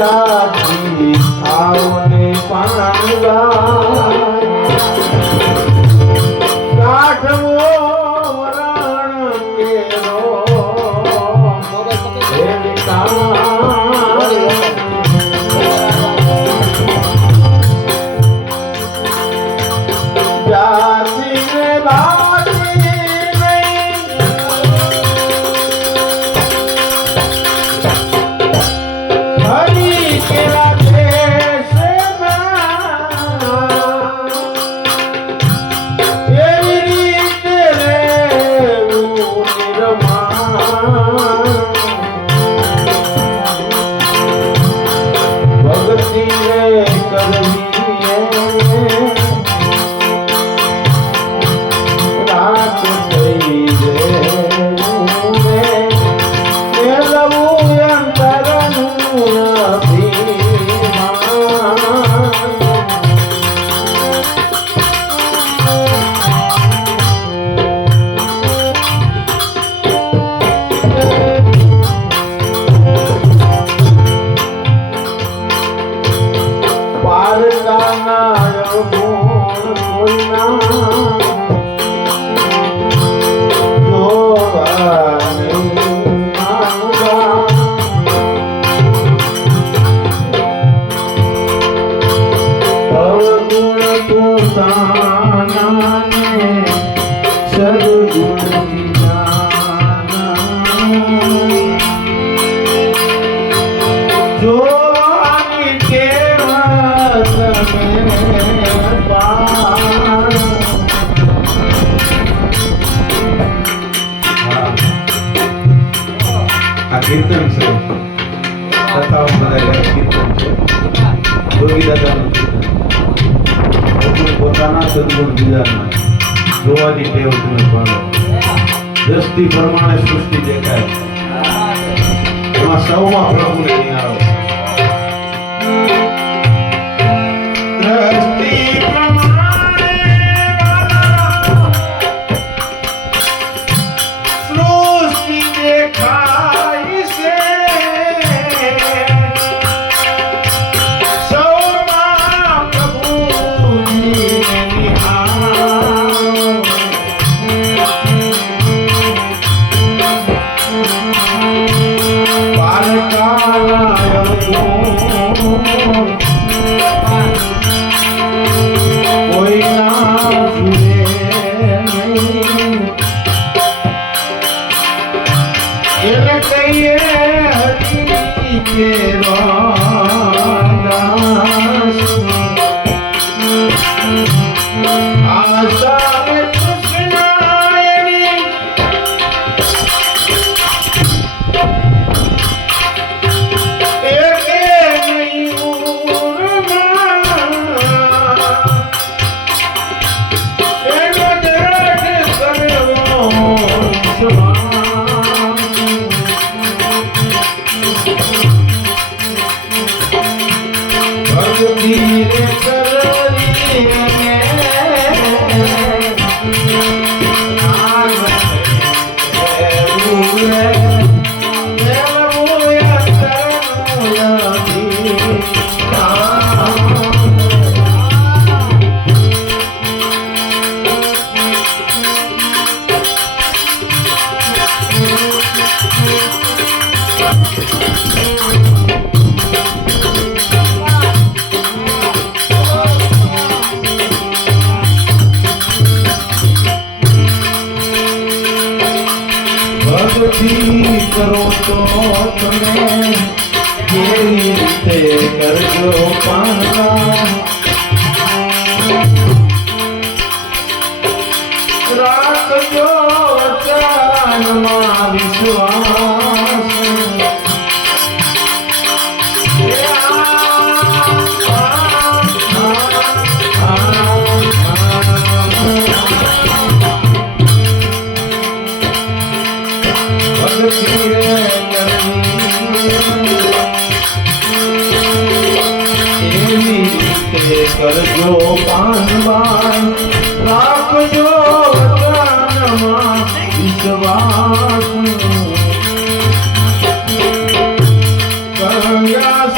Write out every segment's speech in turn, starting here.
જાતી આવને પાંડા કાઠવો વરણ કેરો જાતી ને બાતી હરી કેલા દેશમાં એવી રીતે રહેવું નિર્માણ ભક્તિ રે કરવી રાત થઈ રહેવું રે મેળવું અંતરનું અભિમાન પારકાના ગુણ કોઈના જોવાની માંગા અવગુણ પોતાના ને સદગુણ બીજાના જોવાની કેવા તમે પાર આ કીર્તન છે કથાઓ બધા કીર્તન છે જોગી દાદાનું કીર્તન પોતાના સદગુણ બીજાના જોવાની ટેવ તમે પાડો દ્રષ્ટિ પ્રમાણે સૃષ્ટિ દેખાય એમાં સૌમાં પ્રભુને નિહાળો દ્રષ્ટિ પ્રમાણે સૃષ્ટિ દેખાય છે સૌમાં પ્રભુજીને નિહાળો પારકાના ગુણ કોઈના જુએ નહીં એને કહીએ હરી કેરો દાસ આશા ને તૃષ્ણા એની એકે નહીં ઉરમાં એનો દ્રઢ કરવો સમાન ભક્તિ રે કરવી ભક્તિ કરો તો તમે કેવી રીતે કરજો પાના રાખજો વચનમાં વિશ્વાસ કરજો પાનબાન રાખજો વચનમાં વિશ્વાસ કર્યા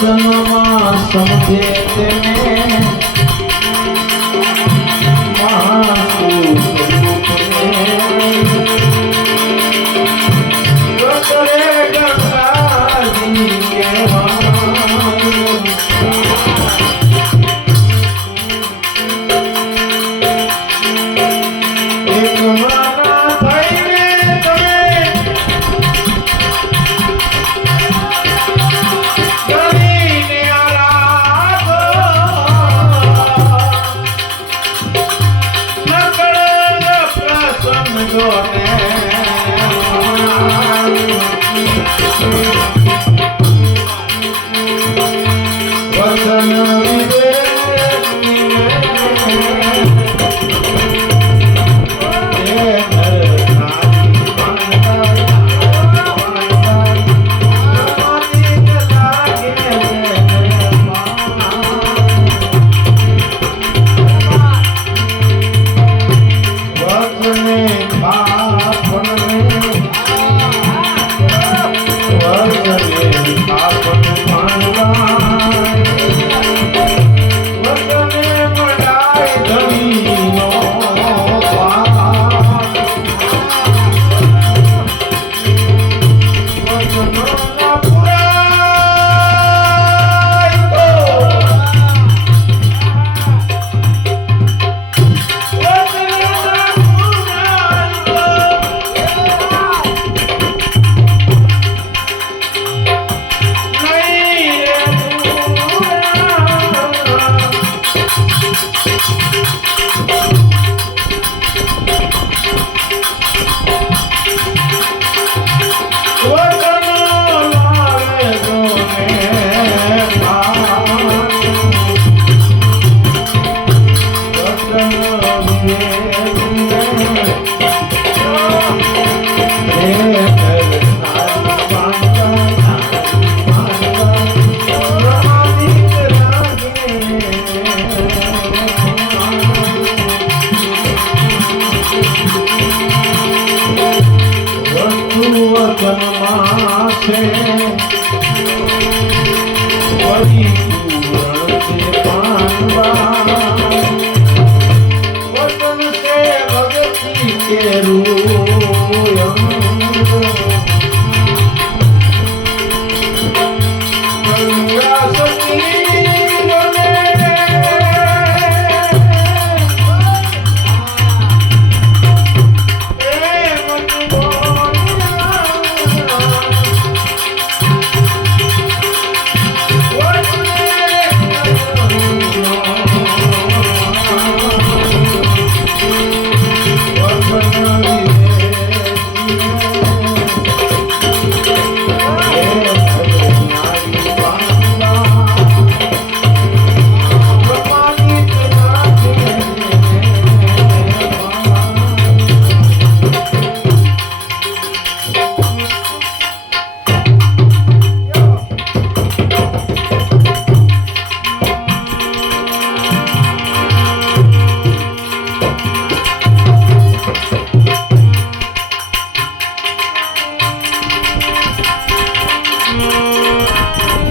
વચનમાં સમજે તેને વચનમાં છે